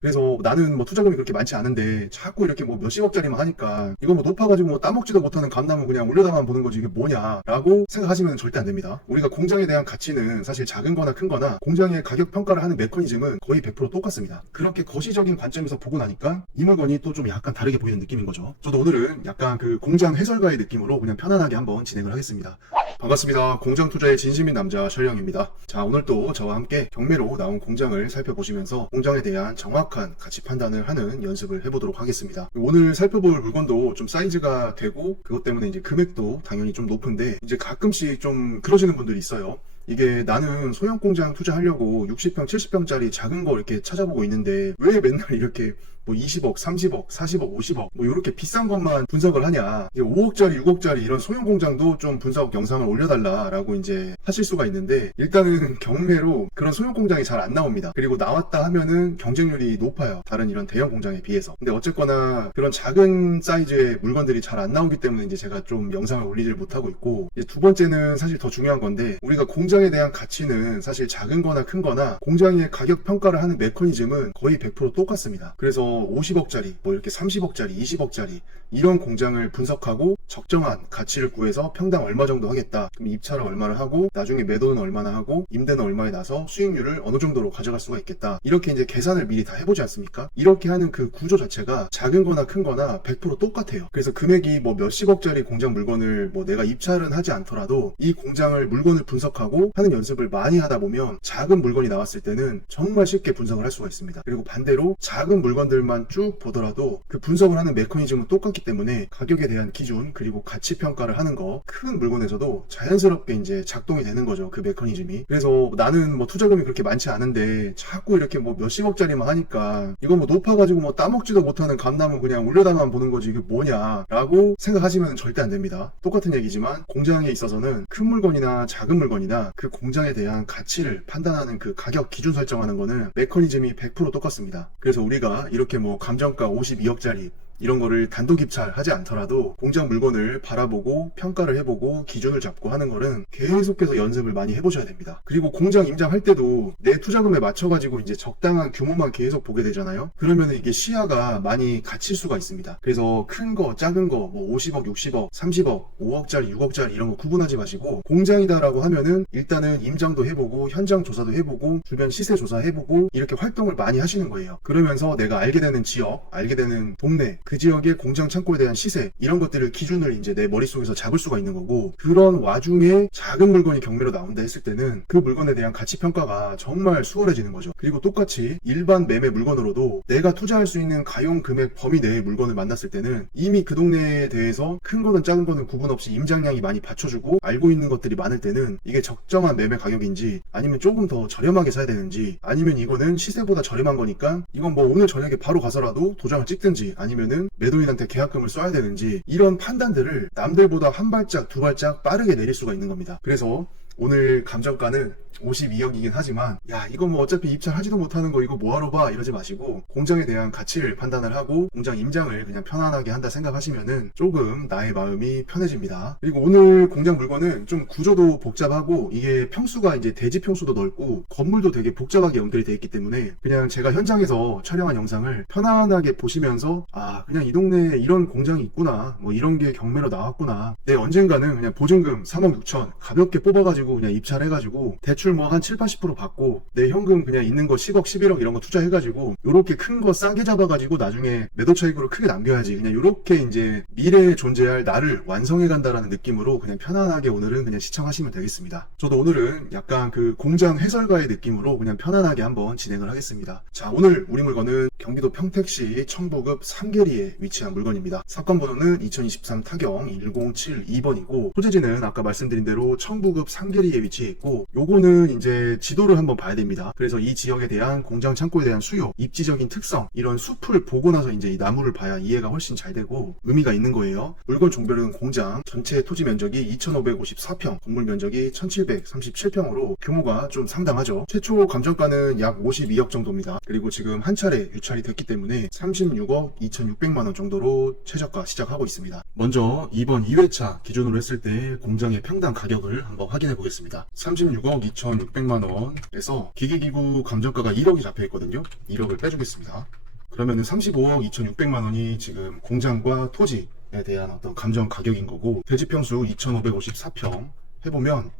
그래서 나는 뭐 투자금이 그렇게 많지 않은데 자꾸 이렇게 뭐 몇십억짜리만 하니까 이거 뭐 높아가지고 뭐 따먹지도 못하는 감나무 그냥 올려다만 보는 거지 이게 뭐냐라고 생각하시면 절대 안 됩니다. 우리가 공장에 대한 가치는 사실 작은 거나 큰 거나 공장의 가격 평가를 하는 메커니즘은 거의 100% 똑같습니다. 그렇게 거시적인 관점에서 보고 나니까 이 물건이 또 좀 약간 다르게 보이는 느낌인 거죠. 저도 오늘은 약간 그 공장 해설가의 느낌으로 그냥 편안하게 한번 진행을 하겠습니다. 반갑습니다. 공장 투자의 진심인 남자 셜령입니다. 자, 오늘 또 저와 함께 경매로 나온 공장을 살펴보시면서 공장에 대한 정확한 가치 판단을 하는 연습을 해보도록 하겠습니다. 오늘 살펴볼 물건도 좀 사이즈가 되고 그것 때문에 이제 금액도 당연히 좀 높은데 이제 가끔씩 좀 그러시는 분들이 있어요. 이게 나는 소형 공장 투자하려고 60평, 70평짜리 작은 거 이렇게 찾아보고 있는데 왜 맨날 이렇게 뭐 20억, 30억, 40억, 50억 뭐 이렇게 비싼 것만 분석을 하냐. 5억짜리, 6억짜리 이런 소형 공장도 좀 분석 영상을 올려달라라고 이제 하실 수가 있는데 일단은 경매로 그런 소형 공장이 잘 안 나옵니다. 그리고 나왔다 하면은 경쟁률이 높아요. 다른 이런 대형 공장에 비해서. 근데 어쨌거나 그런 작은 사이즈의 물건들이 잘 안 나오기 때문에 이제 제가 좀 영상을 올리질 못하고 있고 이제 두 번째는 사실 더 중요한 건데 우리가 공장에 대한 가치는 사실 작은 거나 큰 거나 공장의 가격 평가를 하는 메커니즘은 거의 100% 똑같습니다. 그래서 50억짜리, 뭐 이렇게 30억짜리, 20억짜리 이런 공장을 분석하고 적정한 가치를 구해서 평당 얼마 정도 하겠다. 그럼 입찰을 얼마를 하고 나중에 매도는 얼마나 하고 임대는 얼마에 나서 수익률을 어느 정도로 가져갈 수가 있겠다. 이렇게 이제 계산을 미리 다 해보지 않습니까? 이렇게 하는 그 구조 자체가 작은 거나 큰 거나 100% 똑같아요. 그래서 금액이 뭐 몇십억짜리 공장 물건을 뭐 내가 입찰은 하지 않더라도 이 공장을 물건을 분석하고 하는 연습을 많이 하다 보면 작은 물건이 나왔을 때는 정말 쉽게 분석을 할 수가 있습니다. 그리고 반대로 작은 물건들만 쭉 보더라도 그 분석을 하는 메커니즘은 똑같기 때문에 가격에 대한 기준 그리고 가치 평가를 하는 거 큰 물건에서도 자연스럽게 이제 작동이 되는 거죠. 그 메커니즘이. 그래서 나는 뭐 투자금이 그렇게 많지 않은데 자꾸 이렇게 뭐 몇십억짜리만 하니까 이거 뭐 높아가지고 뭐 따먹지도 못하는 감나무 그냥 올려다만 보는 거지 이게 뭐냐라고 생각하시면 절대 안 됩니다. 똑같은 얘기지만 공장에 있어서는 큰 물건이나 작은 물건이나 그 공장에 대한 가치를 판단하는 그 가격 기준 설정하는 거는 메커니즘이 100% 똑같습니다. 그래서 우리가 이렇게 뭐 감정가 52억짜리 이런 거를 단독 입찰하지 않더라도 공장 물건을 바라보고 평가를 해보고 기준을 잡고 하는 거는 계속해서 연습을 많이 해보셔야 됩니다. 그리고 공장 임장할 때도 내 투자금에 맞춰가지고 이제 적당한 규모만 계속 보게 되잖아요. 그러면 이게 시야가 많이 갇힐 수가 있습니다. 그래서 큰 거, 작은 거, 뭐 50억, 60억, 30억, 5억짜리, 6억짜리 이런 거 구분하지 마시고 공장이다라고 하면은 일단은 임장도 해보고 현장 조사도 해보고 주변 시세 조사해보고 이렇게 활동을 많이 하시는 거예요. 그러면서 내가 알게 되는 지역, 알게 되는 동네 그 지역의 공장 창고에 대한 시세 이런 것들을 기준을 이제 내 머릿속에서 잡을 수가 있는 거고 그런 와중에 작은 물건이 경매로 나온다 했을 때는 그 물건에 대한 가치 평가가 정말 수월해지는 거죠. 그리고 똑같이 일반 매매 물건으로도 내가 투자할 수 있는 가용 금액 범위 내의 물건을 만났을 때는 이미 그 동네에 대해서 큰 거는 작은 거는 구분 없이 임장량이 많이 받쳐주고 알고 있는 것들이 많을 때는 이게 적정한 매매 가격인지 아니면 조금 더 저렴하게 사야 되는지 아니면 이거는 시세보다 저렴한 거니까 이건 뭐 오늘 저녁에 바로 가서라도 도장을 찍든지 아니면은 매도인한테 계약금을 써야 되는지 이런 판단들을 남들보다 한 발짝 두 발짝 빠르게 내릴 수가 있는 겁니다. 그래서 오늘 감정가는 52억이긴 하지만 야 이거 뭐 어차피 입찰하지도 못하는 거 이거 뭐하러 봐 이러지 마시고 공장에 대한 가치를 판단을 하고 공장 임장을 그냥 편안하게 한다 생각하시면은 조금 나의 마음이 편해집니다. 그리고 오늘 공장 물건은 좀 구조도 복잡하고 이게 평수가 이제 대지 평수도 넓고 건물도 되게 복잡하게 연결이 되어 있기 때문에 그냥 제가 현장에서 촬영한 영상을 편안하게 보시면서 아 그냥 이 동네에 이런 공장이 있구나 뭐 이런 게 경매로 나왔구나 내 언젠가는 그냥 보증금 3억 6천 가볍게 뽑아가지고 그냥 입찰해가지고 대출 뭐 한 7, 80% 받고 내 현금 그냥 있는 거 10억, 11억 이런 거 투자해가지고 요렇게 큰 거 싸게 잡아가지고 나중에 매도 차익으로 크게 남겨야지 그냥 요렇게 이제 미래에 존재할 나를 완성해 간다라는 느낌으로 그냥 편안하게 오늘은 그냥 시청하시면 되겠습니다. 저도 오늘은 약간 그 공장 해설가의 느낌으로 그냥 편안하게 한번 진행을 하겠습니다. 자 오늘 우리 물건은 경기도 평택시 청부급 삼계리에 위치한 물건입니다. 사건 번호는 2023 타경 1072번이고 소재지는 아까 말씀드린 대로 청부급 삼계리에 위치해 있고 요거는 이제 지도를 한번 봐야 됩니다. 그래서 이 지역에 대한 공장 창고에 대한 수요, 입지적인 특성 이런 숲을 보고 나서 이제 이 나무를 봐야 이해가 훨씬 잘 되고 의미가 있는 거예요. 물건 종별은 공장 전체 토지 면적이 2554평, 건물 면적이 1737평으로 규모가 좀 상당하죠. 최초 감정가는 약 52억 정도입니다. 그리고 지금 한 차례 유찰이 됐기 때문에 36억 2600만원 정도로 최저가 시작하고 있습니다. 먼저 이번 2회차 기준으로 했을 때 공장의 평당 가격을 한번 확인해 해보겠습니다. 36억 2,600만 원에서 기계기구 감정가가 1억이 잡혀 있거든요. 1억을 빼주겠습니다. 그러면은 35억 2,600만 원이 지금 공장과 토지에 대한 어떤 감정 가격인 거고, 대지평수 2,554평 해보면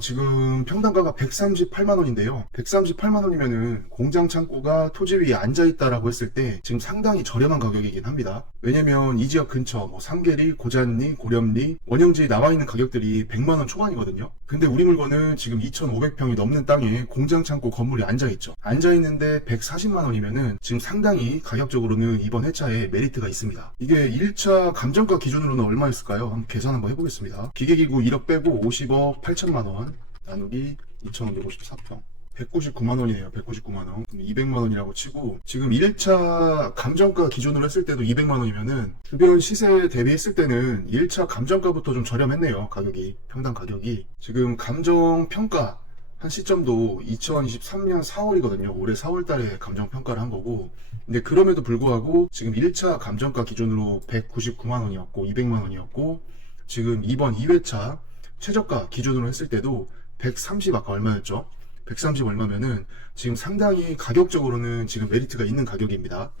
지금 평당가가 138만 원인데요. 138만 원이면은 공장 창고가 토지 위에 앉아있다라고 했을 때 지금 상당히 저렴한 가격이긴 합니다. 왜냐면 이 지역 근처 삼계리, 고잔리, 고렴리, 원형지에 나와있는 가격들이 100만 원 초반이거든요. 근데 우리 물건은 지금 2,500평이 넘는 땅에 공장 창고 건물이 앉아있죠. 앉아있는데 140만 원이면은 지금 상당히 가격적으로는 이번 회차에 메리트가 있습니다. 이게 1차 감정가 기준으로는 얼마였을까요? 한번 계산 한번 해보겠습니다. 기계기구 1억 빼고 50억 8천만 원 나누기 2,554평 199만 원이에요. 199만 원. 200만 원이라고 치고, 지금 1차 감정가 기준으로 했을 때도 200만 원이면은 주변 시세 대비했을 때는 1차 감정가부터 좀 저렴했네요. 가격이, 평당 가격이. 지금 감정평가 한 시점도 2023년 4월이거든요. 올해 4월 달에 감정평가를 한 거고, 근데 그럼에도 불구하고 지금 1차 감정가 기준으로 199만 원이었고 200만 원이었고, 지금 이번 2회차 최저가 기준으로 했을 때도 130 아까 얼마였죠? 130 얼마면은 지금 상당히 가격적으로는 지금 메리트가 있는 가격입니다.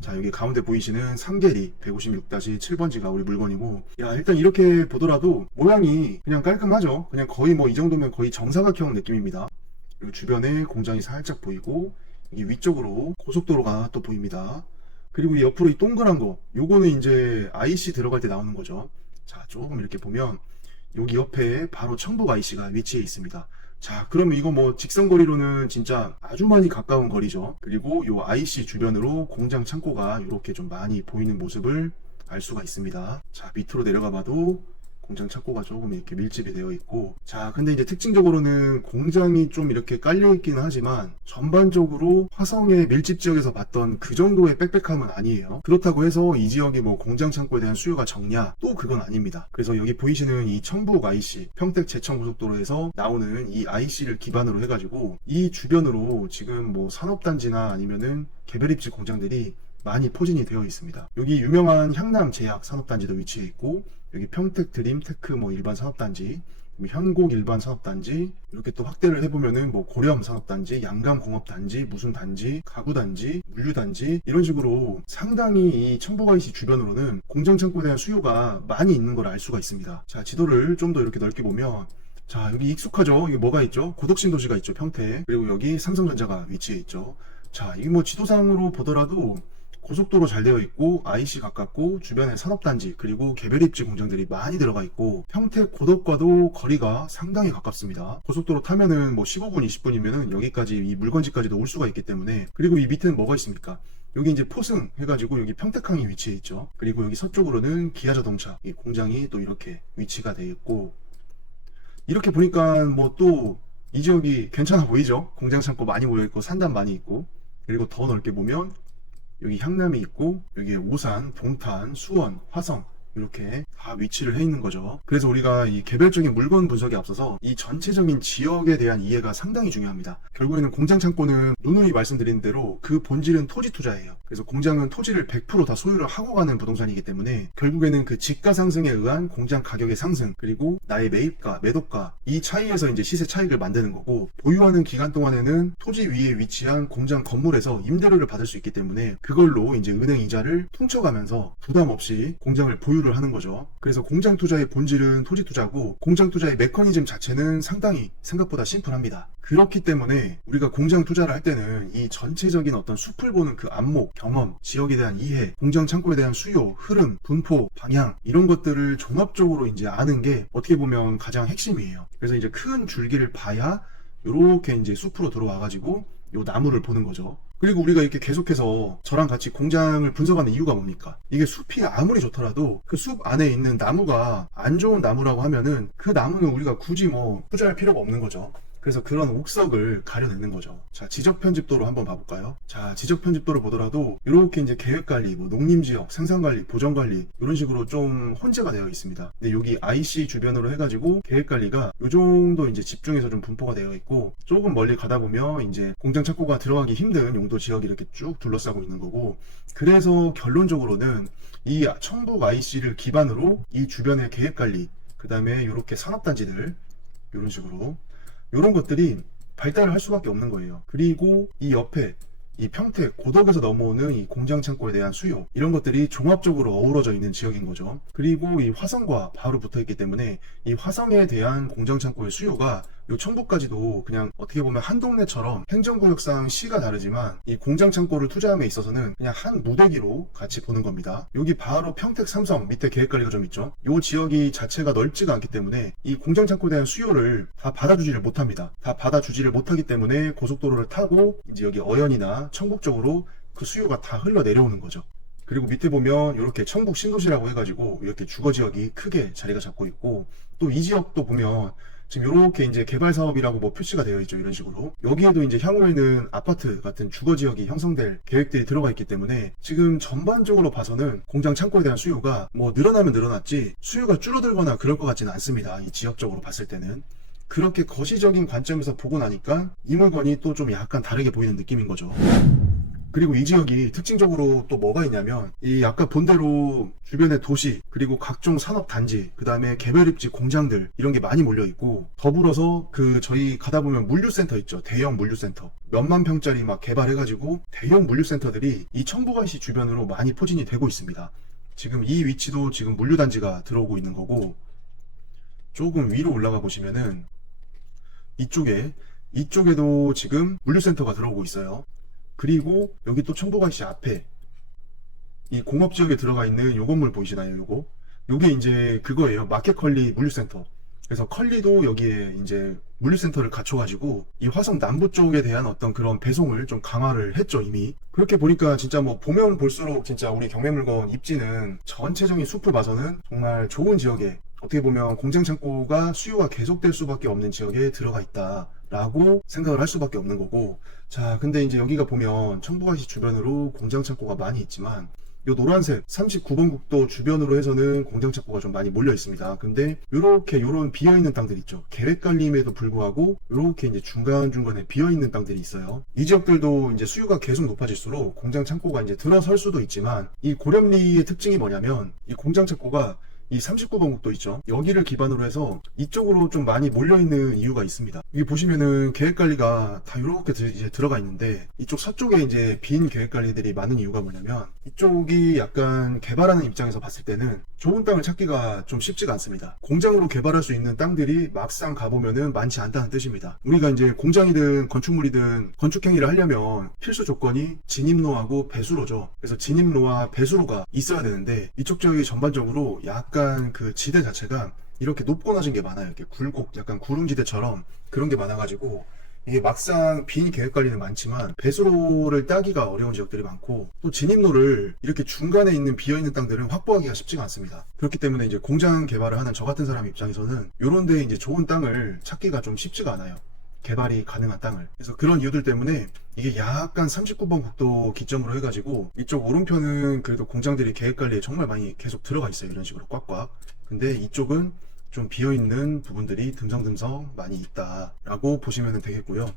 자, 여기 가운데 보이시는 삼계리 156-7번지가 우리 물건이고, 야, 일단 이렇게 보더라도 모양이 그냥 깔끔하죠. 그냥 거의 뭐 이 정도면 거의 정사각형 느낌입니다. 그리고 주변에 공장이 살짝 보이고, 이 위쪽으로 고속도로가 또 보입니다. 그리고 이 옆으로 이 동그란 거, 요거는 이제 IC 들어갈 때 나오는 거죠. 자, 조금 이렇게 보면 여기 옆에 바로 청북 IC가 위치해 있습니다. 자, 그러면 이거 뭐 직선거리로는 진짜 아주 많이 가까운 거리죠. 그리고 요 IC 주변으로 공장 창고가 이렇게 좀 많이 보이는 모습을 알 수가 있습니다. 자, 밑으로 내려가 봐도 공장 창고가 조금 이렇게 밀집이 되어 있고, 자, 근데 이제 특징적으로는 공장이 좀 이렇게 깔려 있기는 하지만 전반적으로 화성의 밀집 지역에서 봤던 그 정도의 빽빽함은 아니에요. 그렇다고 해서 이 지역이 뭐 공장 창고에 대한 수요가 적냐? 또 그건 아닙니다. 그래서 여기 보이시는 이 청북 IC, 평택 제천고속도로에서 나오는 이 IC를 기반으로 해가지고 이 주변으로 지금 뭐 산업단지나 아니면은 개별 입지 공장들이 많이 포진이 되어 있습니다. 여기 유명한 향남 제약 산업단지도 위치해 있고, 여기 평택 드림 테크 뭐 일반 산업단지, 현곡 일반 산업단지, 이렇게 또 확대를 해보면은 뭐 고렴 산업단지, 양감 공업단지, 무슨 단지, 가구단지, 물류단지, 이런 식으로 상당히 이 청북 IC 주변으로는 공장 창고에 대한 수요가 많이 있는 걸 알 수가 있습니다. 자, 지도를 좀 더 이렇게 넓게 보면, 자, 여기 익숙하죠? 이게 뭐가 있죠? 고덕신도시가 있죠, 평택. 그리고 여기 삼성전자가 위치해 있죠. 자, 이게 뭐 지도상으로 보더라도 고속도로 잘 되어 있고, IC 가깝고, 주변에 산업단지, 그리고 개별 입지 공장들이 많이 들어가 있고, 평택 고덕과도 거리가 상당히 가깝습니다. 고속도로 타면은 뭐 15분, 20분이면은 여기까지 이 물건지까지도 올 수가 있기 때문에. 그리고 이 밑에는 뭐가 있습니까? 여기 이제 포승 해가지고 여기 평택항이 위치해 있죠. 그리고 여기 서쪽으로는 기아자동차 이 공장이 또 이렇게 위치가 되어 있고, 이렇게 보니까 뭐 또 이 지역이 괜찮아 보이죠? 공장 창고 많이 모여 있고, 산단 많이 있고, 그리고 더 넓게 보면 여기 향남이 있고, 여기에 오산, 동탄, 수원, 화성 이렇게 다 위치를 해 있는 거죠. 그래서 우리가 이 개별적인 물건 분석에 앞서서 이 전체적인 지역에 대한 이해가 상당히 중요합니다. 결국에는 공장 창고는 누누이 말씀드린 대로 그 본질은 토지 투자예요. 그래서 공장은 토지를 100% 다 소유를 하고 가는 부동산이기 때문에 결국에는 그 지가 상승에 의한 공장 가격의 상승, 그리고 나의 매입가, 매도가, 이 차이에서 이제 시세 차익을 만드는 거고, 보유하는 기간 동안에는 토지 위에 위치한 공장 건물에서 임대료를 받을 수 있기 때문에 그걸로 이제 은행 이자를 퉁쳐가면서 부담 없이 공장을 보유를 하는 거죠. 그래서 공장 투자의 본질은 토지 투자고, 공장 투자의 메커니즘 자체는 상당히 생각보다 심플합니다. 그렇기 때문에 우리가 공장 투자를 할 때는 이 전체적인 어떤 숲을 보는 그 안목, 경험, 지역에 대한 이해, 공장 창고에 대한 수요, 흐름, 분포, 방향, 이런 것들을 종합적으로 이제 아는 게 어떻게 보면 가장 핵심이에요. 그래서 이제 큰 줄기를 봐야 이렇게 이제 숲으로 들어와가지고 요 나무를 보는 거죠. 그리고 우리가 이렇게 계속해서 저랑 같이 공장을 분석하는 이유가 뭡니까? 이게 숲이 아무리 좋더라도 그 숲 안에 있는 나무가 안 좋은 나무라고 하면은 그 나무는 우리가 굳이 뭐 투자할 필요가 없는 거죠. 그래서 그런 옥석을 가려내는 거죠. 자, 지적 편집도로 한번 봐볼까요? 자, 지적 편집도를 보더라도 이렇게 이제 계획관리, 뭐 농림지역, 생산관리, 보전관리 이런 식으로 좀 혼재가 되어 있습니다. 근데 여기 IC 주변으로 해가지고 계획관리가 이 정도 이제 집중해서 좀 분포가 되어 있고, 조금 멀리 가다 보면 이제 공장 창고가 들어가기 힘든 용도 지역이 이렇게 쭉 둘러싸고 있는 거고, 그래서 결론적으로는 이 청북 IC를 기반으로 이 주변의 계획관리, 그 다음에 이렇게 산업단지들, 이런 식으로. 이런 것들이 발달을 할 수밖에 없는 거예요. 그리고 이 옆에 이 평택, 고덕에서 넘어오는 이 공장 창고에 대한 수요, 이런 것들이 종합적으로 어우러져 있는 지역인 거죠. 그리고 이 화성과 바로 붙어 있기 때문에 이 화성에 대한 공장 창고의 수요가 요 청부까지도 그냥 어떻게 보면 한 동네처럼 행정구역상 시가 다르지만 이 공장 창고를 투자함에 있어서는 그냥 한 무대기로 같이 보는 겁니다. 여기 바로 평택 삼성 밑에 계획관리가 좀 있죠. 요 지역이 자체가 넓지가 않기 때문에 이 공장 창고에 대한 수요를 다 받아주지를 못합니다. 다 받아주지를 못하기 때문에 고속도로를 타고 이제 여기 어연이나 청북 쪽으로 그 수요가 다 흘러 내려오는 거죠. 그리고 밑에 보면 이렇게 청북 신도시라고 해가지고 이렇게 주거 지역이 크게 자리가 잡고 있고, 또 이 지역도 보면 지금 이렇게 이제 개발 사업이라고 뭐 표시가 되어 있죠. 이런 식으로. 여기에도 이제 향후에는 아파트 같은 주거 지역이 형성될 계획들이 들어가 있기 때문에 지금 전반적으로 봐서는 공장 창고에 대한 수요가 뭐 늘어나면 늘어났지 수요가 줄어들거나 그럴 것 같지는 않습니다. 이 지역적으로 봤을 때는. 그렇게 거시적인 관점에서 보고 나니까 이 물건이 또 좀 약간 다르게 보이는 느낌인 거죠. 그리고 이 지역이 특징적으로 또 뭐가 있냐면, 이 아까 본대로 주변의 도시, 그리고 각종 산업단지, 그 다음에 개별 입지 공장들, 이런 게 많이 몰려 있고, 더불어서 그 저희 가다 보면 물류센터 있죠. 대형 물류센터. 몇만 평짜리 막 개발해가지고 대형 물류센터들이 이 청부가시 주변으로 많이 포진이 되고 있습니다. 지금 이 위치도 지금 물류단지가 들어오고 있는 거고, 조금 위로 올라가 보시면은 이쪽에도 지금 물류센터가 들어오고 있어요. 그리고 여기 또 청부가시 앞에 이 공업지역에 들어가 있는 요 건물 보이시나요? 요게 이제 그거예요. 마켓컬리 물류센터. 그래서 컬리도 여기에 이제 물류센터를 갖춰가지고 이 화성 남부 쪽에 대한 어떤 그런 배송을 좀 강화를 했죠, 이미. 그렇게 보니까 진짜 뭐 보면 볼수록 진짜 우리 경매물건 입지는 전체적인 숲을 봐서는 정말 좋은 지역에, 어떻게 보면 공장 창고가 수요가 계속될 수밖에 없는 지역에 들어가 있다 라고 생각을 할 수밖에 없는 거고. 자, 근데 이제 여기가 보면 청부가시 주변으로 공장 창고가 많이 있지만 요 노란색 39번 국도 주변으로 해서는 공장 창고가 좀 많이 몰려 있습니다. 근데 요런 비어있는 땅들 있죠. 계획관리임에도 불구하고 요렇게 이제 중간중간에 비어있는 땅들이 있어요. 이 지역들도 이제 수요가 계속 높아질수록 공장 창고가 이제 들어설 수도 있지만, 이 고렴리의 특징이 뭐냐면 이 공장 창고가 이 39번 국도 있죠. 여기를 기반으로 해서 이쪽으로 좀 많이 몰려있는 이유가 있습니다. 여기 보시면은 계획관리가 다 이렇게 이제 들어가 있는데, 이쪽 서쪽에 이제 빈 계획관리들이 많은 이유가 뭐냐면, 이쪽이 약간 개발하는 입장에서 봤을 때는 좋은 땅을 찾기가 좀 쉽지가 않습니다. 공장으로 개발할 수 있는 땅들이 막상 가보면은 많지 않다는 뜻입니다. 우리가 이제 공장이든 건축물이든 건축행위를 하려면 필수 조건이 진입로하고 배수로죠. 그래서 진입로와 배수로가 있어야 되는데, 이쪽 지역이 전반적으로 약간 그 지대 자체가 이렇게 높고 낮은 게 많아요. 이렇게 굴곡, 약간 구릉지대처럼 그런 게 많아가지고 이게 막상 빈 계획관리는 많지만 배수로를 따기가 어려운 지역들이 많고, 또 진입로를 이렇게 중간에 있는 비어있는 땅들은 확보하기가 쉽지가 않습니다. 그렇기 때문에 이제 공장 개발을 하는 저 같은 사람 입장에서는 요런 데 이제 좋은 땅을 찾기가 좀 쉽지가 않아요. 개발이 가능한 땅을. 그래서 그런 이유들 때문에 이게 약간 39번 국도 기점으로 해가지고 이쪽 오른편은 그래도 공장들이 계획관리에 정말 많이 계속 들어가 있어요. 이런 식으로 꽉꽉. 근데 이쪽은 좀 비어있는 부분들이 듬성듬성 많이 있다라고 보시면 되겠고요.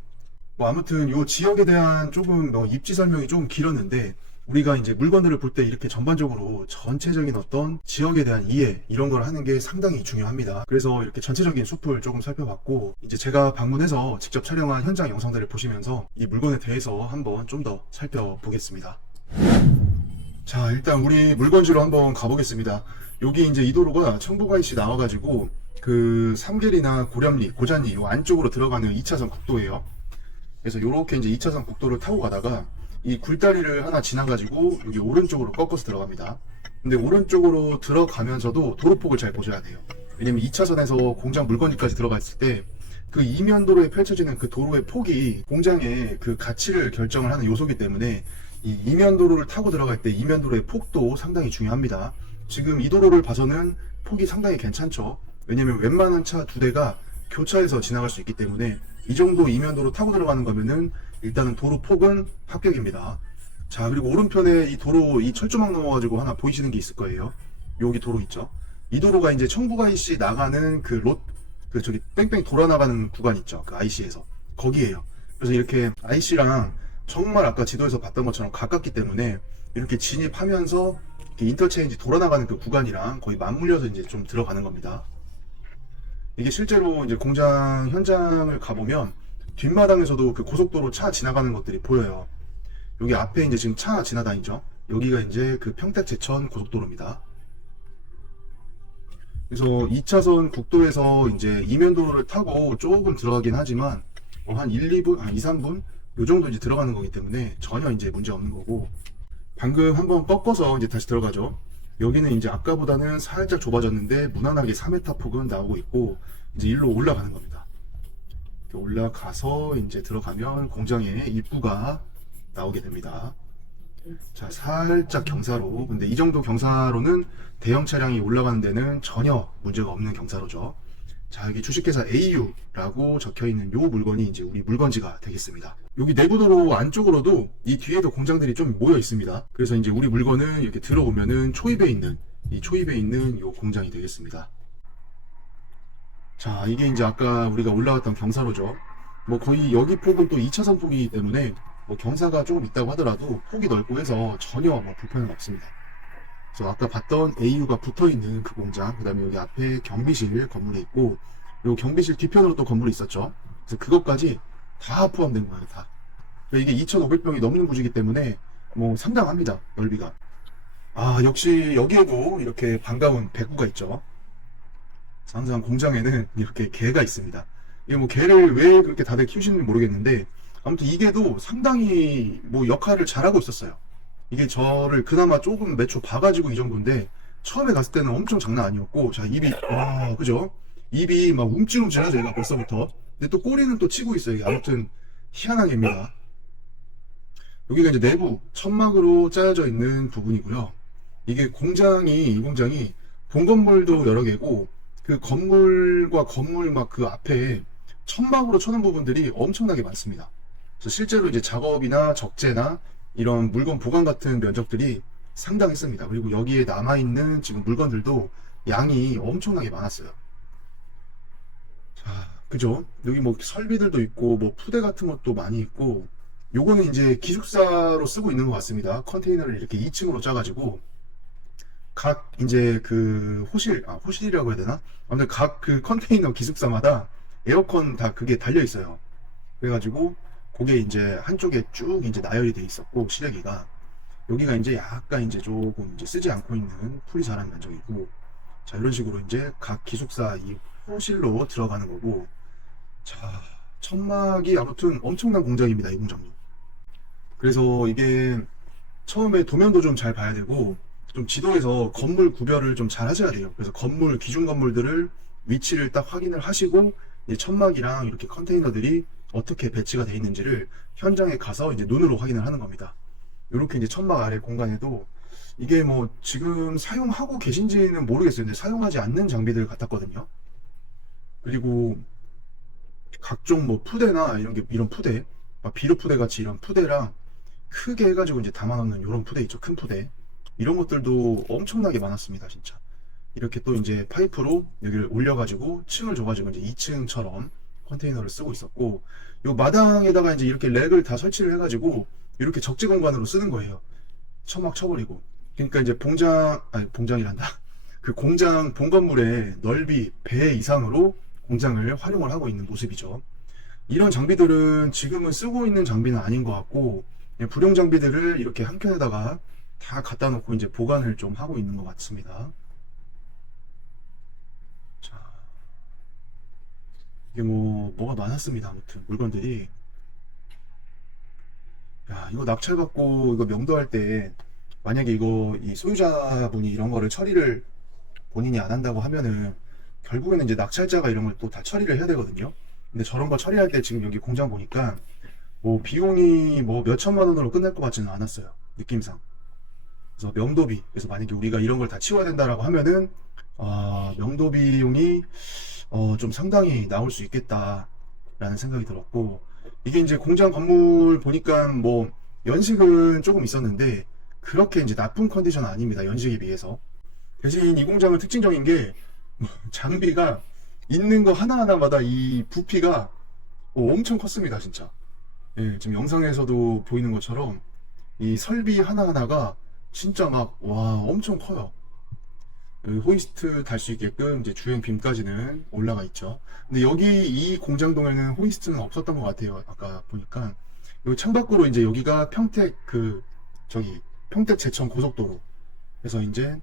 뭐 아무튼 이 지역에 대한 조금 입지 설명이 좀 길었는데, 우리가 이제 물건들을 볼 때 이렇게 전반적으로 전체적인 어떤 지역에 대한 이해, 이런 걸 하는 게 상당히 중요합니다. 그래서 이렇게 전체적인 숲을 조금 살펴봤고, 이제 제가 방문해서 직접 촬영한 현장 영상들을 보시면서 이 물건에 대해서 한번 좀 더 살펴보겠습니다. 자, 일단 우리 물건지로 한번 가보겠습니다. 여기 이제 이 도로가 청부가시 나와가지고 그 삼계리나 고렴리, 고잔리 요 안쪽으로 들어가는 2차선 국도예요. 그래서 요렇게 이제 2차선 국도를 타고 가다가 이 굴다리를 하나 지나가지고 여기 오른쪽으로 꺾어서 들어갑니다. 근데 오른쪽으로 들어가면서도 도로폭을 잘 보셔야 돼요. 왜냐면 2차선에서 공장 물건지까지 들어갔을 때 그 이면도로에 펼쳐지는 그 도로의 폭이 공장의 그 가치를 결정을 하는 요소이기 때문에 이 이면도로를 타고 들어갈 때 이면도로의 폭도 상당히 중요합니다. 지금 이 도로를 봐서는 폭이 상당히 괜찮죠. 왜냐면 웬만한 차 2대가 교차해서 지나갈 수 있기 때문에 이 정도 이면도로 타고 들어가는 거면은 일단은 도로 폭은 합격입니다. 자, 그리고 오른편에 이 도로, 이 철조망 넘어가지고 하나 보이시는 게 있을 거예요. 여기 도로 있죠. 이 도로가 이제 청부가이시 나가는 저기 뺑뺑 돌아 나가는 구간 있죠. 그 IC에서. 거기에요. 그래서 이렇게 IC랑 정말 아까 지도에서 봤던 것처럼 가깝기 때문에 이렇게 진입하면서 이렇게 인터체인지 돌아 나가는 그 구간이랑 거의 맞물려서 이제 좀 들어가는 겁니다. 이게 실제로 이제 공장 현장을 가보면 뒷마당에서도 그 고속도로 차 지나가는 것들이 보여요. 여기 앞에 이제 지금 차 지나다니죠. 여기가 이제 그 평택 제천 고속도로입니다. 그래서 2차선 국도에서 이제 이면도로를 타고 조금 들어가긴 하지만 뭐한 1, 2분, 한 2, 3분 요 정도 이제 들어가는 거기 때문에 전혀 이제 문제 없는 거고, 방금 한번 꺾어서 이제 다시 들어가죠. 여기는 이제 아까보다는 살짝 좁아졌는데 무난하게 4m 폭은 나오고 있고, 이제 일로 올라가는 겁니다. 이렇게 올라가서 이제 들어가면 공장의 입구가 나오게 됩니다. 자, 살짝 경사로. 근데 이 정도 경사로는 대형 차량이 올라가는 데는 전혀 문제가 없는 경사로죠. 자, 여기 주식회사 AU라고 적혀 있는 요 물건이 이제 우리 물건지가 되겠습니다. 여기 내부도로 안쪽으로도 이 뒤에도 공장들이 좀 모여 있습니다. 그래서 이제 우리 물건은 이렇게 들어오면은 초입에 있는 요 공장이 되겠습니다. 자, 이게 이제 아까 우리가 올라갔던 경사로죠. 뭐 거의 여기 폭은 또 2차선 폭이기 때문에 뭐 경사가 조금 있다고 하더라도 폭이 넓고 해서 전혀 뭐 불편은 없습니다. 그래서 아까 봤던 AU가 붙어있는 그 공장, 그 다음에 여기 앞에 경비실 건물이 있고, 요 경비실 뒤편으로 또 건물이 있었죠. 그래서 그것까지 다 포함된 거예요, 다. 그러니까 이게 2,500평이 넘는 구지기 때문에 뭐 상당합니다, 넓이가. 아, 역시 여기에도 이렇게 반가운 배구가 있죠. 항상 공장에는 이렇게 개가 있습니다. 이게 뭐 개를 왜 그렇게 다들 키우시는지 모르겠는데, 아무튼 이 개도 상당히 뭐 역할을 잘하고 있었어요. 이게 저를 그나마 조금 매초 봐가지고 이 정도인데, 처음에 갔을 때는 엄청 장난 아니었고, 자, 입이, 와, 그죠? 입이 막 움찔움찔하죠, 얘가 벌써부터. 근데 또 꼬리는 또 치고 있어요. 이게 아무튼 희한한 개입니다. 여기가 이제 내부 천막으로 짜여져 있는 부분이고요. 이게 이 공장이 본 건물도 여러 개고, 그 건물과 건물 막 그 앞에 천막으로 쳐놓은 부분들이 엄청나게 많습니다. 그래서 실제로 이제 작업이나 적재나 이런 물건 보관 같은 면적들이 상당했습니다. 그리고 여기에 남아있는 지금 물건들도 양이 엄청나게 많았어요. 자, 그죠? 여기 뭐 설비들도 있고, 뭐 푸대 같은 것도 많이 있고, 요거는 이제 기숙사로 쓰고 있는 것 같습니다. 컨테이너를 이렇게 2층으로 짜가지고, 각 이제 그 호실이라고 해야 되나? 아무튼 각 그 컨테이너 기숙사마다 에어컨 다 그게 달려 있어요. 그래가지고 그게 이제 한쪽에 쭉 이제 나열이 돼 있었고, 실외기가 여기가 이제 약간 이제 조금 이제 쓰지 않고 있는 풀이 자란 면적이고, 자, 이런 식으로 이제 각 기숙사 이 호실로 들어가는 거고, 자, 천막이 아무튼 엄청난 공장입니다, 이 공장도. 그래서 이게 처음에 도면도 좀 잘 봐야 되고, 좀 지도에서 건물 구별을 좀 잘 하셔야 돼요. 그래서 기준 건물들을 위치를 딱 확인을 하시고, 이제 천막이랑 이렇게 컨테이너들이 어떻게 배치가 되어 있는지를 현장에 가서 이제 눈으로 확인을 하는 겁니다. 이렇게 이제 천막 아래 공간에도 이게 뭐 지금 사용하고 계신지는 모르겠어요. 근데 사용하지 않는 장비들 같았거든요. 그리고 각종 뭐 푸대나 이런 푸대, 막 비료 푸대 같이 이런 푸대랑 크게 해가지고 이제 담아놓는 이런 푸대 있죠. 큰 푸대. 이런 것들도 엄청나게 많았습니다, 진짜. 이렇게 또 이제 파이프로 여기를 올려가지고 층을 줘가지고 이제 2층처럼 컨테이너를 쓰고 있었고, 요 마당에다가 이제 이렇게 렉을 다 설치를 해가지고 이렇게 적재 공간으로 쓰는 거예요. 천막 쳐버리고. 그러니까 이제 봉장이란다. 그 공장 본 건물의 넓이 배 이상으로 공장을 활용을 하고 있는 모습이죠. 이런 장비들은 지금은 쓰고 있는 장비는 아닌 것 같고, 불용 장비들을 이렇게 한 켠에다가 다 갖다 놓고 이제 보관을 좀 하고 있는 것 같습니다. 자, 이게 뭐가 많았습니다. 아무튼 물건들이. 야, 이거 낙찰받고 이거 명도할 때 만약에 이 소유자분이 이런 거를 처리를 본인이 안 한다고 하면은 결국에는 이제 낙찰자가 이런 걸 또 다 처리를 해야 되거든요. 근데 저런 거 처리할 때 지금 여기 공장 보니까 뭐 비용이 뭐 몇 천만 원으로 끝날 것 같지는 않았어요, 느낌상. 그래서 명도비, 그래서 만약에 우리가 이런 걸 다 치워야 된다라고 하면은 명도 비용이 좀 상당히 나올 수 있겠다라는 생각이 들었고, 이게 이제 공장 건물 보니까 뭐 연식은 조금 있었는데 그렇게 이제 나쁜 컨디션은 아닙니다, 연식에 비해서. 대신 이 공장은 특징적인 게 장비가 있는 거 하나하나마다 이 부피가 엄청 컸습니다, 진짜. 예, 지금 영상에서도 보이는 것처럼 이 설비 하나하나가 진짜 막, 와, 엄청 커요. 여기 호이스트 달 수 있게끔 이제 주행 빔까지는 올라가 있죠. 근데 여기 이 공장동에는 호이스트는 없었던 것 같아요. 아까 보니까. 여기 창밖으로 이제 여기가 평택 평택 제천 고속도로. 그래서 이제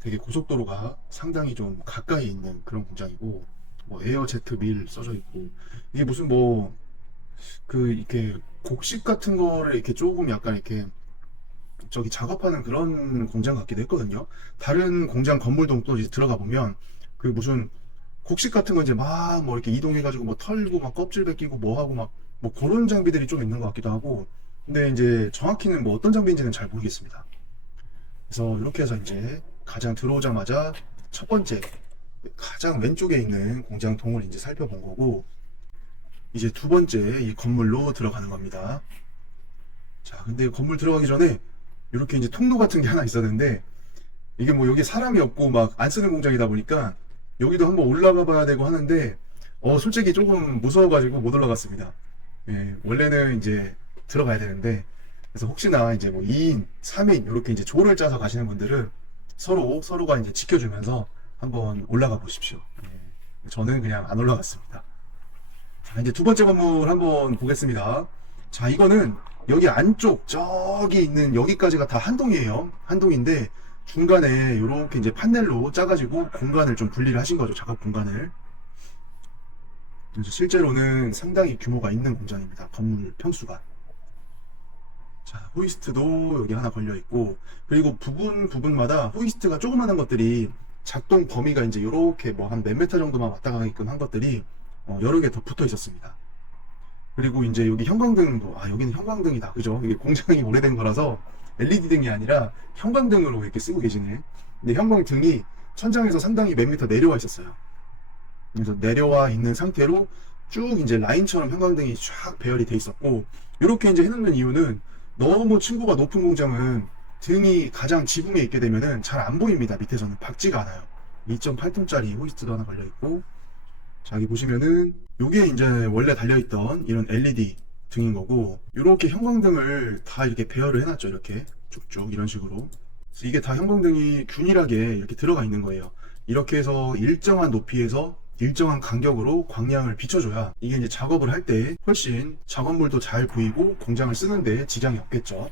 되게 고속도로가 상당히 좀 가까이 있는 그런 공장이고, 뭐 에어 제트 밀 써져 있고, 이게 무슨 뭐 이렇게 곡식 같은 거를 이렇게 조금 약간 이렇게 작업하는 그런 공장 같기도 했거든요. 다른 공장 건물동 또 이제 들어가 보면 그 무슨 곡식 같은 거 이제 막 뭐 이렇게 이동해가지고 뭐 털고 막 껍질 벗기고 뭐 하고 막 뭐 그런 장비들이 좀 있는 것 같기도 하고, 근데 이제 정확히는 뭐 어떤 장비인지는 잘 모르겠습니다. 그래서 이렇게 해서 이제 가장 들어오자마자 첫 번째 가장 왼쪽에 있는 공장통을 이제 살펴본 거고, 이제 두 번째 이 건물로 들어가는 겁니다. 자, 근데 건물 들어가기 전에 이렇게 이제 통로 같은 게 하나 있었는데, 이게 뭐 여기 사람이 없고 막 안 쓰는 공장이다 보니까 여기도 한번 올라가 봐야 되고 하는데, 솔직히 조금 무서워가지고 못 올라갔습니다. 예, 원래는 이제 들어가야 되는데, 그래서 혹시나 이제 뭐 2인, 3인 이렇게 이제 조를 짜서 가시는 분들은 서로가 이제 지켜주면서 한번 올라가 보십시오. 예, 저는 그냥 안 올라갔습니다. 자, 이제 두 번째 건물 한번 보겠습니다. 자, 이거는 여기 안쪽 저기 있는 여기까지가 다 한 동이에요. 한 동인데 중간에 이렇게 이제 판넬로 짜가지고 공간을 좀 분리를 하신 거죠. 작업 공간을. 그래서 실제로는 상당히 규모가 있는 공장입니다. 건물 평수가. 자, 호이스트도 여기 하나 걸려 있고, 그리고 부분마다 호이스트가 조그마한 것들이 작동 범위가 이제 이렇게 뭐 한 몇 미터 정도만 왔다 가게끔 한 것들이 여러 개 더 붙어 있었습니다. 그리고 이제 여기 형광등도, 여기는 형광등이다. 그죠? 이게 공장이 오래된 거라서 LED 등이 아니라 형광등으로 이렇게 쓰고 계시네. 근데 형광등이 천장에서 상당히 몇 미터 내려와 있었어요. 그래서 내려와 있는 상태로 쭉 이제 라인처럼 형광등이 쫙 배열이 돼 있었고, 이렇게 이제 해놓는 이유는 너무 층고가 높은 공장은 등이 가장 지붕에 있게 되면은 잘 안 보입니다. 밑에서는 박지가 않아요. 2.8톤짜리 호이스트도 하나 걸려 있고, 자, 여기 보시면은 요게 이제 원래 달려있던 이런 LED 등인 거고, 이렇게 형광등을 다 이렇게 배열을 해놨죠. 이렇게 쭉쭉 이런 식으로. 그래서 이게 다 형광등이 균일하게 이렇게 들어가 있는 거예요. 이렇게 해서 일정한 높이에서 일정한 간격으로 광량을 비춰줘야 이게 이제 작업을 할 때 훨씬 작업물도 잘 보이고 공장을 쓰는데 지장이 없겠죠.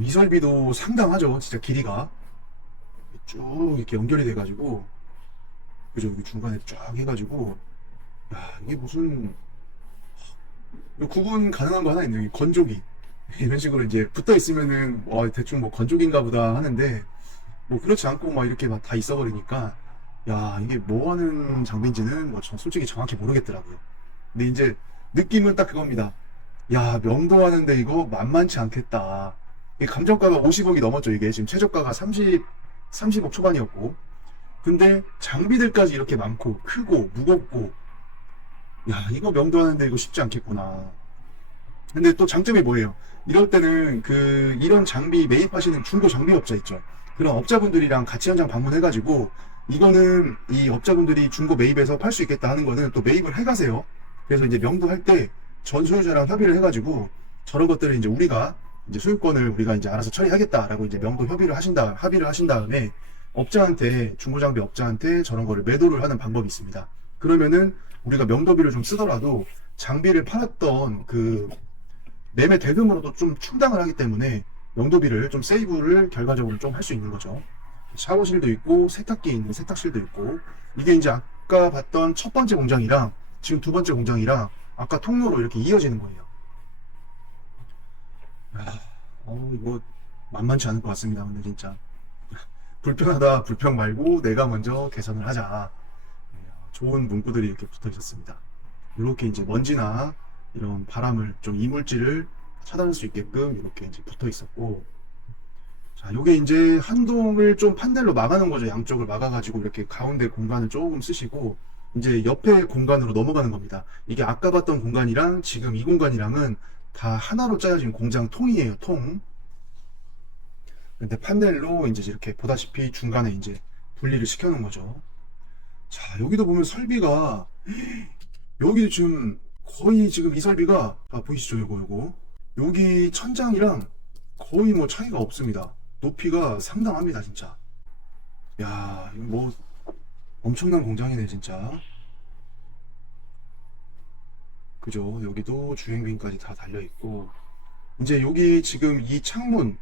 이 설비도 상당하죠. 진짜 길이가 쭉 이렇게 연결이 돼가지고, 그죠? 여기 중간에 쫙 해가지고, 야, 이게 무슨 구분 가능한 거 하나 있네요. 건조기. 이런 식으로 이제 붙어 있으면은 대충 뭐 건조기인가 보다 하는데, 뭐 그렇지 않고 막 이렇게 막 다 있어 버리니까, 야, 이게 뭐 하는 장비인지는 뭐 솔직히 정확히 모르겠더라고요. 근데 이제 느낌은 딱 그겁니다. 야, 명도하는데 이거 만만치 않겠다. 이 감정가가 50억이 넘었죠. 이게 지금 최저가가 30억 초반이었고, 근데 장비들까지 이렇게 많고 크고 무겁고, 야, 이거 명도하는데 이거 쉽지 않겠구나. 근데 또 장점이 뭐예요? 이럴 때는 이런 장비 매입하시는 중고 장비업자 있죠. 그런 업자분들이랑 같이 현장 방문해가지고, 이거는 이 업자분들이 중고 매입해서 팔 수 있겠다 하는 거는 또 매입을 해가세요. 그래서 이제 명도할 때 전 소유자랑 협의를 해가지고, 저런 것들을 이제 우리가 이제 소유권을 우리가 이제 알아서 처리하겠다라고 이제 명도 합의를 하신 다음에 업자한테, 중고장비 업자한테 저런 거를 매도를 하는 방법이 있습니다. 그러면은 우리가 명도비를 좀 쓰더라도 장비를 팔았던 매매 대금으로도 좀 충당을 하기 때문에 명도비를 좀 세이브를 결과적으로 좀 할 수 있는 거죠. 샤워실도 있고 세탁기 있는 세탁실도 있고, 이게 이제 아까 봤던 첫 번째 공장이랑 지금 두 번째 공장이랑 아까 통로로 이렇게 이어지는 거예요. 이거 만만치 않을 것 같습니다. 근데 진짜 불편하다, 불평 말고 내가 먼저 개선을 하자. 좋은 문구들이 이렇게 붙어 있었습니다. 이렇게 이제 먼지나 이런 바람을 좀 이물질을 차단할 수 있게끔 이렇게 이제 붙어 있었고, 자, 요게 이제 한동을 좀 판넬로 막아놓은 거죠. 양쪽을 막아가지고 이렇게 가운데 공간을 조금 쓰시고 이제 옆에 공간으로 넘어가는 겁니다. 이게 아까 봤던 공간이랑 지금 이 공간이랑은 다 하나로 짜여진 공장 통이에요. 통. 근데 판넬로 이제 이렇게 보다시피 중간에 이제 분리를 시켜 놓은 거죠. 자, 여기도 보면 설비가, 여기 지금 거의 지금 이 설비가, 보이시죠? 요거. 여기 천장이랑 거의 뭐 차이가 없습니다. 높이가 상당합니다, 진짜. 야, 이거 뭐 엄청난 공장이네 진짜. 그죠? 여기도 주행빈까지 다 달려 있고, 이제 여기 지금 이 창문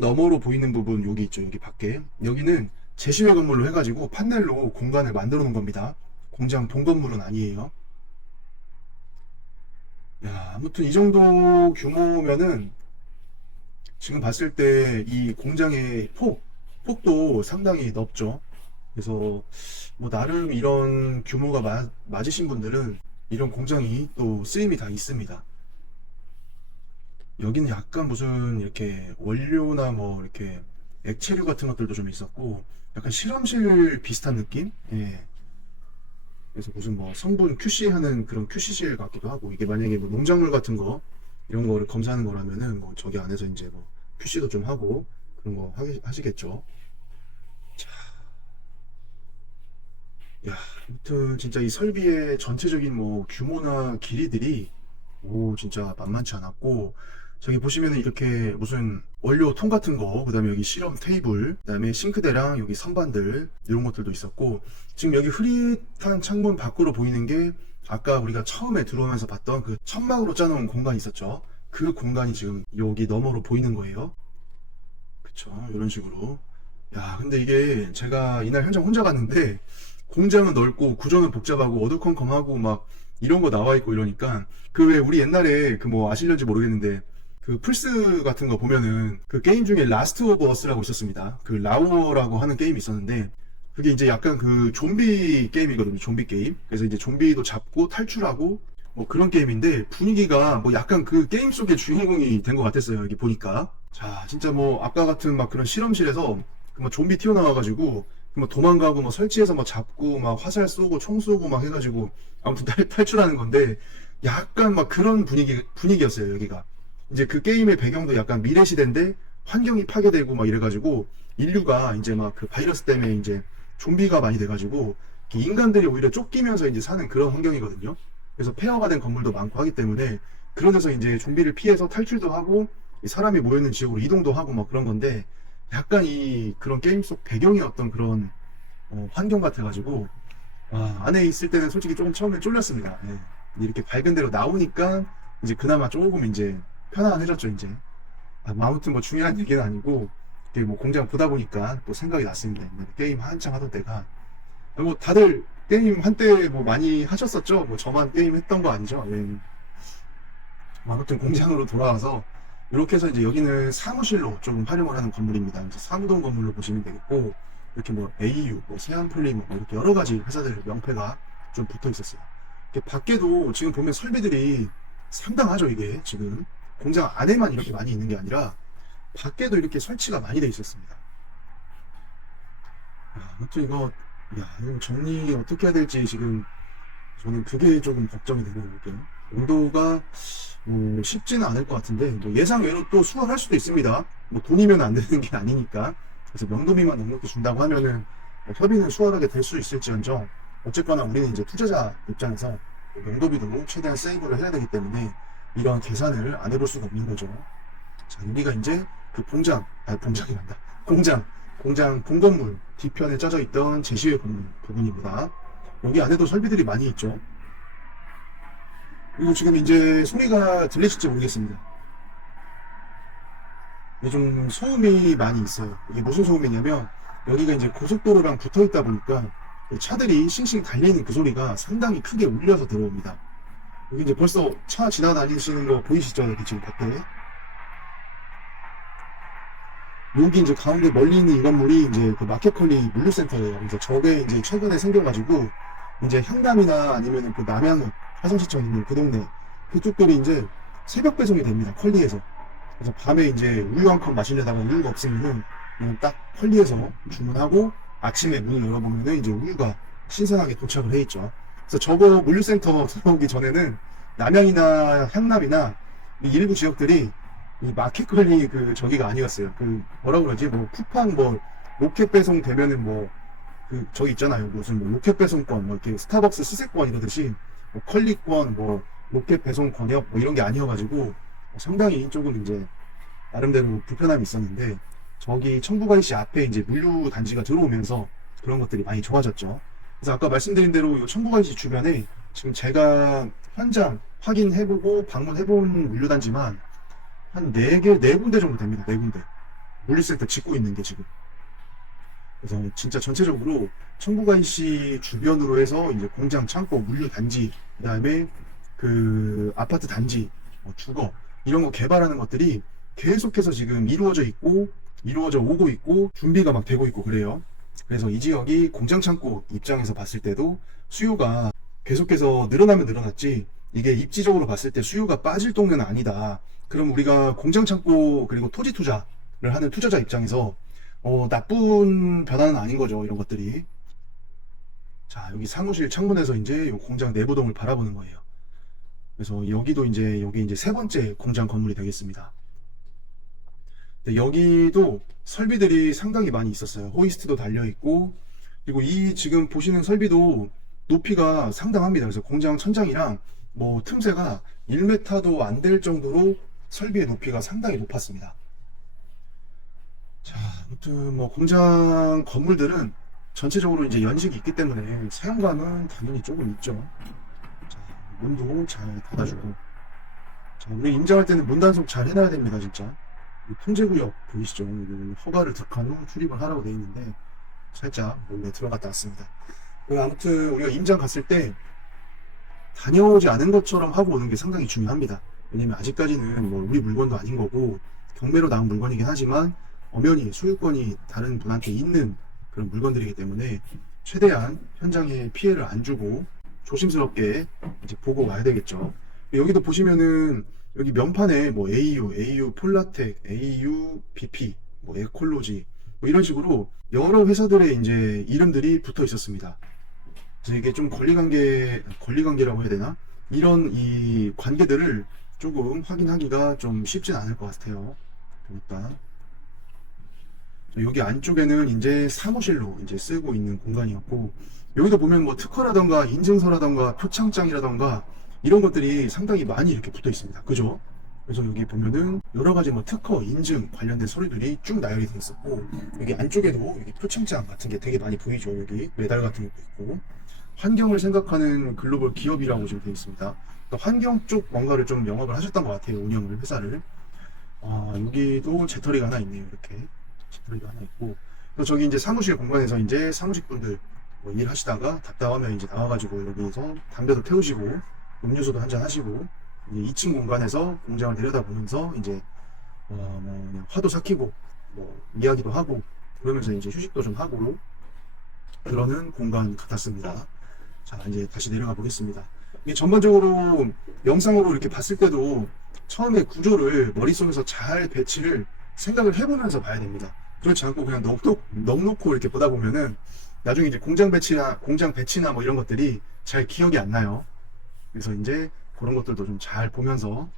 너머로 보이는 부분 여기 있죠. 여기 밖에. 여기는 제시외 건물로 해가지고 판넬로 공간을 만들어 놓은 겁니다. 공장 본건물은 아니에요. 야, 아무튼 이 정도 규모면은 지금 봤을 때 이 공장의 폭도 상당히 넓죠. 그래서 뭐 나름 이런 규모가 맞으신 분들은 이런 공장이 또 쓰임이 다 있습니다. 여기는 약간 무슨 이렇게 원료나 뭐 이렇게 액체류 같은 것들도 좀 있었고 약간 실험실 비슷한 느낌? 예. 그래서 무슨 뭐 성분 QC 하는 그런 QC실 같기도 하고 이게 만약에 뭐 농작물 같은 거 이런 거를 검사하는 거라면은 뭐 저기 안에서 이제 뭐 QC도 좀 하고 그런 거 하시겠죠. 자, 야, 아무튼 진짜 이 설비의 전체적인 뭐 규모나 길이들이 진짜 만만치 않았고 저기 보시면은 이렇게 무슨 원료 통 같은 거 그다음에 여기 실험 테이블 그다음에 싱크대랑 여기 선반들 이런 것들도 있었고 지금 여기 흐릿한 창문 밖으로 보이는 게 아까 우리가 처음에 들어오면서 봤던 그 천막으로 짜놓은 공간이 있었죠. 그 공간이 지금 여기 너머로 보이는 거예요. 그쵸, 이런 식으로. 야, 근데 이게 제가 이날 현장 혼자 갔는데 공장은 넓고 구조는 복잡하고 어두컴컴하고 막 이런 거 나와 있고 이러니까 그 왜 우리 옛날에 그 뭐 아실런지 모르겠는데 그 플스 같은 거 보면은 그 게임 중에 라스트 오브 어스라고 있었습니다. 그 라우어라고 하는 게임이 있었는데 그게 이제 약간 그 좀비 게임이거든요. 좀비 게임. 그래서 이제 좀비도 잡고 탈출하고 뭐 그런 게임인데 분위기가 뭐 약간 그 게임 속의 주인공이 된 것 같았어요. 여기 보니까. 자, 진짜 뭐 아까 같은 막 그런 실험실에서 그뭐 좀비 튀어나와가지고 뭐 도망가고 뭐 설치해서 뭐 잡고 막 화살 쏘고 총 쏘고 막 해가지고 아무튼 탈출하는 건데 약간 막 그런 분위기였어요. 여기가. 이제 그 게임의 배경도 약간 미래 시대인데 환경이 파괴되고 막 이래가지고 인류가 이제 막 그 바이러스 때문에 이제 좀비가 많이 돼가지고 인간들이 오히려 쫓기면서 이제 사는 그런 환경이거든요. 그래서 폐허가 된 건물도 많고 하기 때문에 그런 데서 이제 좀비를 피해서 탈출도 하고 이 사람이 모여있는 지역으로 이동도 하고 막 그런 건데 약간 이 그런 게임 속 배경의 어떤 그런 환경 같아가지고 안에 있을 때는 솔직히 조금 처음에 쫄렸습니다. 예. 이렇게 밝은 데로 나오니까 이제 그나마 조금 이제 편안해졌죠 이제. 아무튼 뭐 중요한 얘기는 아니고 이게 뭐 공장 보다 보니까 또 생각이 났습니다. 옛날에 게임 한창 하던 때가 뭐 다들 게임 한때 뭐 많이 하셨었죠. 뭐 저만 게임 했던 거 아니죠. 예. 아무튼 공장으로 돌아와서 이렇게 해서 이제 여기는 사무실로 좀 활용을 하는 건물입니다. 그래서 사무동 건물로 보시면 되겠고 이렇게 뭐 AU, 뭐 세안폴리머 뭐 이렇게 여러 가지 회사들 명패가 좀 붙어 있었어요. 이렇게 밖에도 지금 보면 설비들이 상당하죠. 이게 지금 공장 안에만 이렇게 많이 있는 게 아니라 밖에도 이렇게 설치가 많이 돼 있었습니다. 아무튼 이거 정리 어떻게 해야 될지 지금 저는 그게 조금 걱정이 되네요. 이게 온도가 쉽지는 않을 것 같은데 뭐 예상외로 또 수월할 수도 있습니다. 뭐 돈이면 안 되는 게 아니니까. 그래서 명도비만 넉넉히 준다고 하면은 뭐 협의는 수월하게 될 수 있을지언정 어쨌거나 우리는 이제 투자자 입장에서 명도비도 최대한 세이브를 해야 되기 때문에 이러한 계산을 안 해볼 수가 없는 거죠. 자, 여기가 이제 그 공장이란다. 공장 본건물 뒤편에 짜져 있던 제시의 건물 부분입니다. 여기 안에도 설비들이 많이 있죠. 그리고 지금 이제 소리가 들리실지 모르겠습니다. 이게 좀 소음이 많이 있어요. 이게 무슨 소음이냐면 여기가 이제 고속도로랑 붙어 있다 보니까 차들이 싱싱 달리는 그 소리가 상당히 크게 울려서 들어옵니다. 여기 이제 벌써 차 지나다니시는 거 보이시죠? 여기 지금 밖에. 여기 이제 가운데 멀리 있는 이 건물이 이제 그 마켓컬리 물류센터예요. 그래서 저게 이제 최근에 생겨가지고 이제 향남이나 아니면 그 남양 화성시청 있는 그 동네 그쪽들이 이제 새벽 배송이 됩니다. 컬리에서. 그래서 밤에 이제 우유 한 컵 마시려다가 우유가 없으면은 그냥 딱 컬리에서 주문하고 아침에 문을 열어보면은 이제 우유가 신선하게 도착을 해 있죠. 그래서 저거 물류센터 들어오기 전에는 남양이나 향남이나 이 일부 지역들이 이 마켓컬리 그 저기가 아니었어요. 그 뭐라 그러지? 뭐 쿠팡 뭐 로켓 배송 되면은 뭐 그 저기 있잖아요. 무슨 뭐 로켓 배송권 뭐 이렇게 스타벅스 수세권 이러듯이 뭐 컬리권 뭐 로켓 배송 권역 뭐 이런 게 아니어가지고 상당히 조금 이제 나름대로 불편함이 있었는데 저기 청부가이시 앞에 이제 물류 단지가 들어오면서 그런 것들이 많이 좋아졌죠. 그래서 아까 말씀드린 대로 이 청부가이시 주변에 지금 제가 현장 확인해보고 방문해본 물류단지만 한 4개, 4군데 정도 됩니다. 4군데. 물류센터 짓고 있는 게 지금. 그래서 진짜 전체적으로 청부가이시 주변으로 해서 이제 공장, 창고, 물류단지, 그 다음에 그 아파트 단지, 주거, 이런 거 개발하는 것들이 계속해서 지금 이루어져 있고, 이루어져 오고 있고, 준비가 막 되고 있고 그래요. 그래서 이 지역이 공장, 창고 입장에서 봤을 때도 수요가 계속해서 늘어나면 늘어났지, 이게 입지적으로 봤을 때 수요가 빠질 동네는 아니다. 그럼 우리가 공장, 창고, 그리고 토지 투자를 하는 투자자 입장에서 나쁜 변화는 아닌 거죠, 이런 것들이. 자, 여기 사무실 창문에서 이제 이 공장 내부동을 바라보는 거예요. 그래서 여기도 이제, 여기 이제 3번째 공장 건물이 되겠습니다. 근데 여기도 설비들이 상당히 많이 있었어요. 호이스트도 달려있고, 그리고 이 지금 보시는 설비도 높이가 상당합니다. 그래서 공장 천장이랑 뭐 틈새가 1m도 안 될 정도로 설비의 높이가 상당히 높았습니다. 자, 아무튼 뭐 공장 건물들은 전체적으로 이제 연식이 있기 때문에 사용감은 당연히 조금 있죠. 자, 문도 잘 닫아주고. 자, 우리 임장할 때는 문 단속 잘 해놔야 됩니다, 진짜. 통제구역 보이시죠? 허가를 득한 후 출입을 하라고 되어 있는데 살짝 몸에 들어갔다 왔습니다. 아무튼 우리가 임장 갔을 때 다녀오지 않은 것처럼 하고 오는 게 상당히 중요합니다. 왜냐면 아직까지는 뭐 우리 물건도 아닌 거고 경매로 나온 물건이긴 하지만 엄연히 소유권이 다른 분한테 있는 그런 물건들이기 때문에 최대한 현장에 피해를 안 주고 조심스럽게 이제 보고 와야 되겠죠. 여기도 보시면은 여기 명판에 뭐 AU 폴라텍, AU BP, 뭐 에콜로지 뭐 이런 식으로 여러 회사들의 이제 이름들이 붙어 있었습니다. 그래서 이게 좀 권리관계라고 해야 되나? 이런 이 관계들을 조금 확인하기가 좀 쉽진 않을 것 같아요. 보니까. 여기 안쪽에는 이제 사무실로 이제 쓰고 있는 공간이었고, 여기도 보면 뭐 특허라던가 인증서라던가 표창장이라던가 이런 것들이 상당히 많이 이렇게 붙어 있습니다. 그죠? 그래서 여기 보면은 여러 가지 뭐 특허, 인증 관련된 서류들이 쭉 나열이 되어 있었고, 여기 안쪽에도 여기 표창장 같은 게 되게 많이 보이죠. 여기 메달 같은 것도 있고, 환경을 생각하는 글로벌 기업이라고 지금 되어 있습니다. 그러니까 환경 쪽 뭔가를 좀 영업을 하셨던 것 같아요. 운영을, 회사를. 여기도 재터리가 하나 있네요. 이렇게. 재터리가 하나 있고. 그리고 저기 이제 사무실 공간에서 이제 사무직분들 뭐 일하시다가 답답하면 이제 나와가지고 여기서 담배도 태우시고, 음료수도 한잔 하시고, 2층 공간에서 공장을 내려다보면서 이제 뭐 그냥 화도 삭히고 뭐 이야기도 하고 그러면서 이제 휴식도 좀 하고 그러는 공간 같았습니다. 자, 이제 다시 내려가 보겠습니다. 이게 전반적으로 영상으로 이렇게 봤을 때도 처음에 구조를 머릿속에서 잘 배치를 생각을 해보면서 봐야 됩니다. 그렇지 않고 그냥 넉놓고 이렇게 보다 보면은 나중에 이제 공장 배치나 뭐 이런 것들이 잘 기억이 안 나요. 그래서 이제 그런 것들도 좀 잘 보면서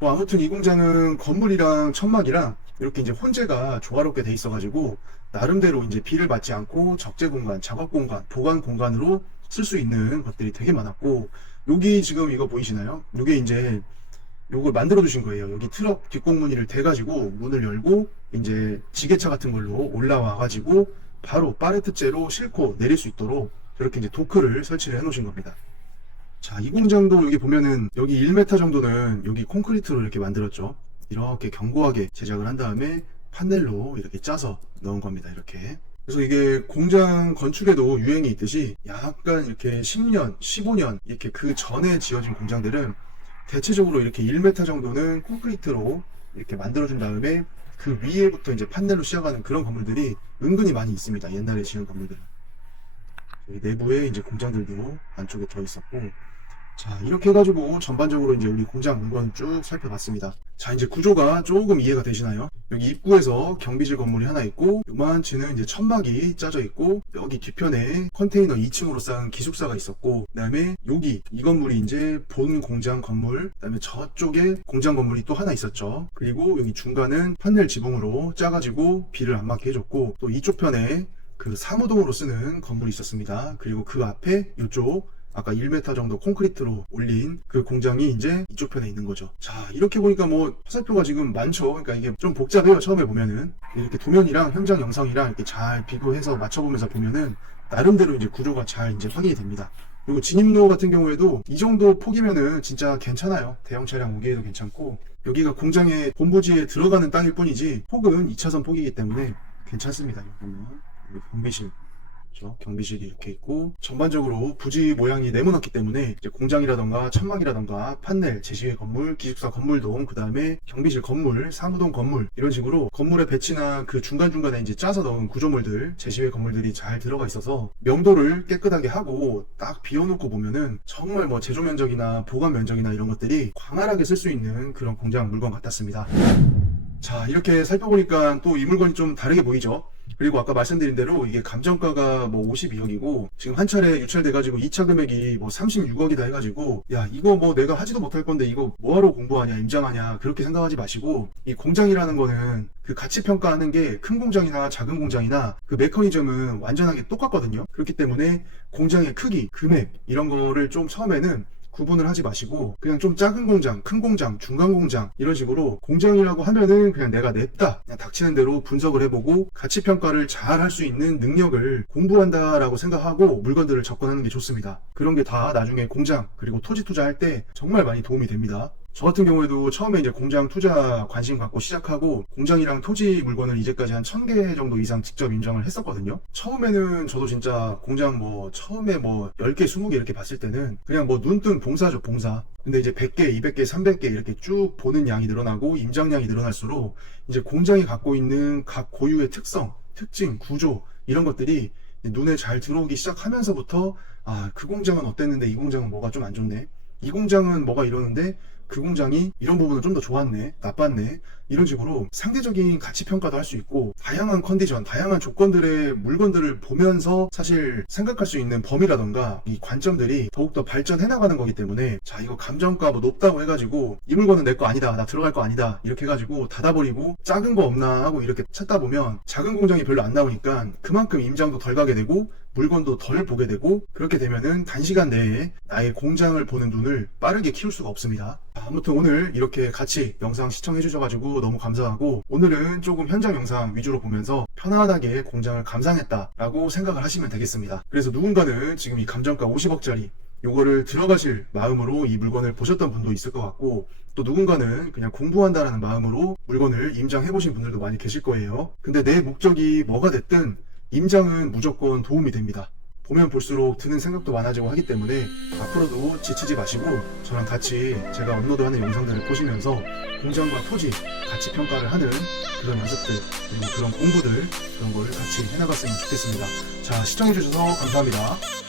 뭐 아무튼 이 공장은 건물이랑 천막이랑 이렇게 이제 혼재가 조화롭게 돼 있어가지고 나름대로 이제 비를 맞지 않고 적재 공간, 작업 공간, 보관 공간으로 쓸 수 있는 것들이 되게 많았고, 여기 지금 이거 보이시나요? 이게 이제 요걸 만들어 주신 거예요. 여기 트럭 뒷공무니를 대가지고 문을 열고 이제 지게차 같은 걸로 올라와 가지고 바로 팔레트째로 싣고 내릴 수 있도록 이렇게 이제 도크를 설치를 해 놓으신 겁니다. 자, 이 공장도 여기 보면은 여기 1m 정도는 여기 콘크리트로 이렇게 만들었죠. 이렇게 견고하게 제작을 한 다음에 판넬로 이렇게 짜서 넣은 겁니다. 이렇게. 그래서 이게 공장 건축에도 유행이 있듯이 약간 이렇게 10년, 15년 이렇게 그 전에 지어진 공장들은 대체적으로 이렇게 1m 정도는 콘크리트로 이렇게 만들어준 다음에 그 위에부터 이제 판넬로 시작하는 그런 건물들이 은근히 많이 있습니다. 옛날에 지은 건물들은. 내부에 이제 공장들도 안쪽에 들어 있었고, 자, 이렇게 해가지고 전반적으로 이제 우리 공장 공간 쭉 살펴봤습니다. 자, 이제 구조가 조금 이해가 되시나요? 여기 입구에서 경비실 건물이 하나 있고, 요만치는 이제 천막이 짜져 있고, 여기 뒤편에 컨테이너 2층으로 쌓은 기숙사가 있었고, 그 다음에 여기 이 건물이 이제 본 공장 건물, 그 다음에 저쪽에 공장 건물이 또 하나 있었죠. 그리고 여기 중간은 판넬 지붕으로 짜가지고 비를 안 맞게 해줬고, 또 이쪽 편에 그 사무동으로 쓰는 건물이 있었습니다. 그리고 그 앞에 이쪽 아까 1m 정도 콘크리트로 올린 그 공장이 이제 이쪽 편에 있는 거죠. 자, 이렇게 보니까 뭐 화살표가 지금 많죠. 그러니까 이게 좀 복잡해요. 처음에 보면은 이렇게 도면이랑 현장 영상이랑 이렇게 잘 비교해서 맞춰보면서 보면은 나름대로 이제 구조가 잘 이제 확인이 됩니다. 그리고 진입로 같은 경우에도 이 정도 폭이면은 진짜 괜찮아요. 대형 차량 오기에도 괜찮고, 여기가 공장의 본부지에 들어가는 땅일 뿐이지 폭은 2차선 폭이기 때문에 괜찮습니다. 여기 보면 여기 경비실, 그렇죠? 경비실이 이렇게 있고, 전반적으로 부지 모양이 네모났기 때문에 이제 공장이라던가 천막이라던가 판넬, 제시회 건물, 기숙사 건물동, 그 다음에 경비실 건물, 사무동 건물, 이런 식으로 건물의 배치나 그 중간중간에 이제 짜서 넣은 구조물들, 제시회 건물들이 잘 들어가 있어서 명도를 깨끗하게 하고 딱 비워놓고 보면은 정말 뭐 제조 면적이나 보관 면적이나 이런 것들이 광활하게 쓸 수 있는 그런 공장 물건 같았습니다. 자, 이렇게 살펴보니까 또 이 물건이 좀 다르게 보이죠. 그리고 아까 말씀드린 대로 이게 감정가가 뭐 52억이고 지금 한 차례 유찰돼가지고 2차 금액이 뭐 36억이다 해가지고, 야, 이거 뭐 내가 하지도 못할 건데 이거 뭐하러 공부하냐, 임장하냐, 그렇게 생각하지 마시고, 이 공장이라는 거는 그 가치 평가하는 게 큰 공장이나 작은 공장이나 그 메커니즘은 완전하게 똑같거든요. 그렇기 때문에 공장의 크기, 금액 이런 거를 좀 처음에는 구분을 하지 마시고 그냥 좀 작은 공장, 큰 공장, 중간 공장 이런 식으로 공장이라고 하면은 그냥 내가 냈다, 그냥 닥치는 대로 분석을 해보고 가치평가를 잘 할 수 있는 능력을 공부한다라고 생각하고 물건들을 접근하는 게 좋습니다. 그런 게 다 나중에 공장 그리고 토지 투자할 때 정말 많이 도움이 됩니다. 저 같은 경우에도 처음에 이제 공장 투자 관심 갖고 시작하고 공장이랑 토지 물건을 이제까지 한 1000개 정도 이상 직접 임장을 했었거든요. 처음에는 저도 진짜 공장 뭐 처음에 뭐 10개, 20개 이렇게 봤을 때는 그냥 뭐 눈뜬 봉사죠, 봉사. 근데 이제 100개, 200개, 300개 이렇게 쭉 보는 양이 늘어나고 임장량이 늘어날수록 이제 공장이 갖고 있는 각 고유의 특성, 특징, 구조 이런 것들이 눈에 잘 들어오기 시작하면서부터, 아, 그 공장은 어땠는데 이 공장은 뭐가 좀 안 좋네, 이 공장은 뭐가 이러는데 그 공장이 이런 부분은 좀 더 좋았네, 나빴네, 이런 식으로 상대적인 가치 평가도 할 수 있고, 다양한 컨디션, 다양한 조건들의 물건들을 보면서 사실 생각할 수 있는 범위라던가 이 관점들이 더욱더 발전해 나가는 거기 때문에, 자, 이거 감정가 뭐 높다고 해가지고 이 물건은 내 거 아니다, 나 들어갈 거 아니다 이렇게 해가지고 닫아버리고 작은 거 없나 하고 이렇게 찾다 보면 작은 공장이 별로 안 나오니까 그만큼 임장도 덜 가게 되고 물건도 덜 보게 되고, 그렇게 되면은 단시간 내에 나의 공장을 보는 눈을 빠르게 키울 수가 없습니다. 아무튼 오늘 이렇게 같이 영상 시청해 주셔가지고 너무 감사하고, 오늘은 조금 현장 영상 위주로 보면서 편안하게 공장을 감상했다라고 생각을 하시면 되겠습니다. 그래서 누군가는 지금 이 감정가 50억짜리 요거를 들어가실 마음으로 이 물건을 보셨던 분도 있을 것 같고, 또 누군가는 그냥 공부한다라는 마음으로 물건을 임장해 보신 분들도 많이 계실 거예요. 근데 내 목적이 뭐가 됐든 임장은 무조건 도움이 됩니다. 보면 볼수록 드는 생각도 많아지고 하기 때문에 앞으로도 지치지 마시고 저랑 같이 제가 업로드하는 영상들을 보시면서 공장과 토지 가치 평가를 하는 그런 연습들, 그리고 그런 공부들, 그런 걸 같이 해나갔으면 좋겠습니다. 자, 시청해주셔서 감사합니다.